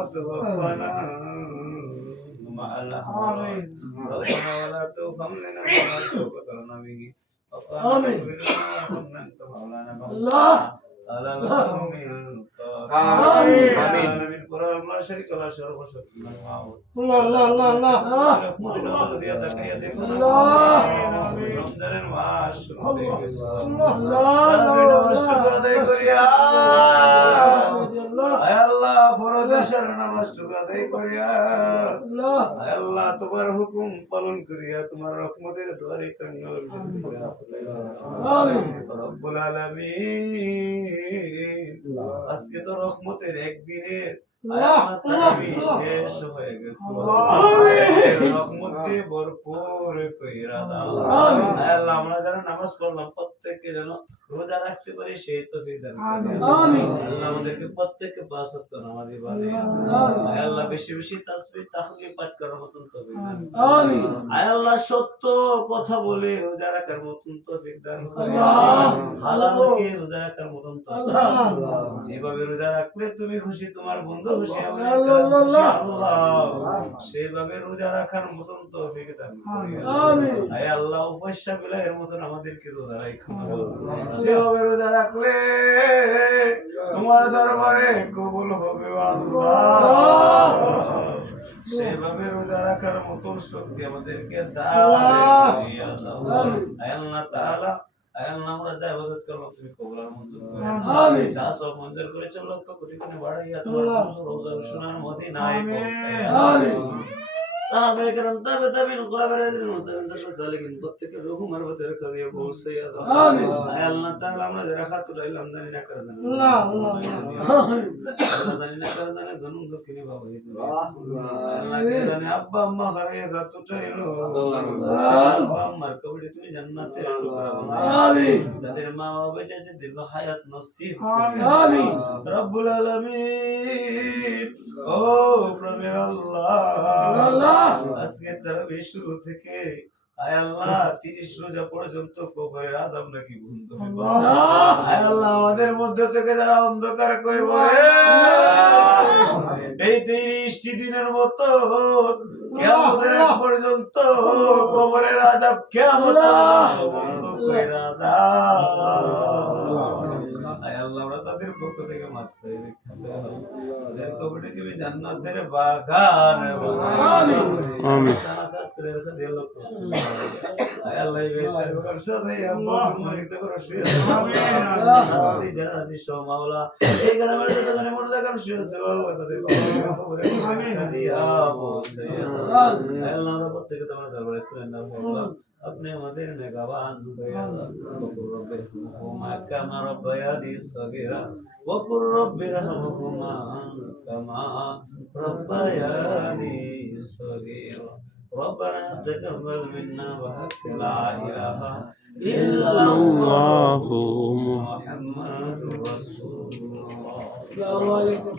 وتوفنا مع الأبرار ربنا ولا تحملنا ما لا طاقة لنا به آمين. وارحمنا أنت مولانا الله. على القوم آمين. آمين من قرآن لا شريك له شرف আল্লাহ তোমার হুকুম পালন করিয়া তোমার দ্বারে আজকে তো রকমতের একদিনের শেষ হয়ে গেছে। আল্লাহ আমরা যারা নামাজ পড়লাম প্রত্যেককে যেন রোজা রাখতে পারি সেই তো। আল্লাহ আমাদেরকে প্রত্যেককে ওয়াক্ত নামাজি। আমিন। আয় আল্লাহ বেশি বেশি তাসবিহ তাহলিল পাঠ করার মতন। আমিন আয় আল্লাহ সত্য কথা বলে রোজা রাখার মতন। হালালকে রোজা রাখার মতন। যেভাবে রোজা রাখলে তুমি খুশি তোমার বন্ধু খুশি সেভাবে রোজা রাখার মতন। আমিন আয় আল্লাহ উপস্যা বিলাহের মতন আমাদেরকে রোজা রাখো। যেভাবে রোজা রাখলে তোমার দরবারে কবুল হবে আল্লাহ। সেভাবে রোজা রাখার মতন শক্তি আমাদেরকে দাও আল্লাহ। তাআলা আমরা যা ইবাদত তুমি মঞ্জুর করে আমিন। যা সব মঞ্জুর করেছ লক্ষ কোটি গুণে বাড়াইয়া তোমার রোজা মদিনায় পৌঁছাইয়া আমিন। সাহাবে کرام তাবে তাবিন খুলাফায়ে রাশিদিন মুস্তাকিম সাল্লাল্লাহু সালিহিন প্রত্যেকে রুহু মারফতে রেখা দিয়ে পৌঁছাইয়া দাও আমিন। আয় আল্লাহ তাআলা আমরা যারা খাতুর আইলাম জানি না করে জানি আল্লাহ, আল্লাহ, আল্লাহ জানি না করে জানি জন্ম দক্ষিণী বাবা এই দুনিয়া। আল্লাহ কে জানে আব্বা আম্মা হারিয়ে খাতুর আইলো আব্বা আম্মার কবরে তুমি জান্নাতের টুকরা বানাও আমিন যাদের মা বাবা বেঁচে আছে দীর্ঘ হায়াত নসিব করিয়া দাও। আমিন রব্বুল আলামিন ও প্রভের আল্লাহ। আজকে তারাবি শুরু থেকে আয় আল্লাহ তিরিশ রোজা পর্যন্ত কবরের আজাব নাকি বন্ধ হবে আয় আল্লাহ আমাদের মধ্য থেকে যারা অন্ধকার কই বলে এই তিরিশটি দিনের মতো এক পর্যন্ত কবরের আজাব কেমন বন্ধ কইরা আয় তাদের পক্ষ থেকে মাছ জান্নাতের বাগান আমিন। আমিন। আপনি আমাদের নেগাবান صغيرا وقل رب ارحمهما كما ربياني صغيرا ربنا تقبل منا وحق لا اله الا الله محمد رسول الله السلام عليكم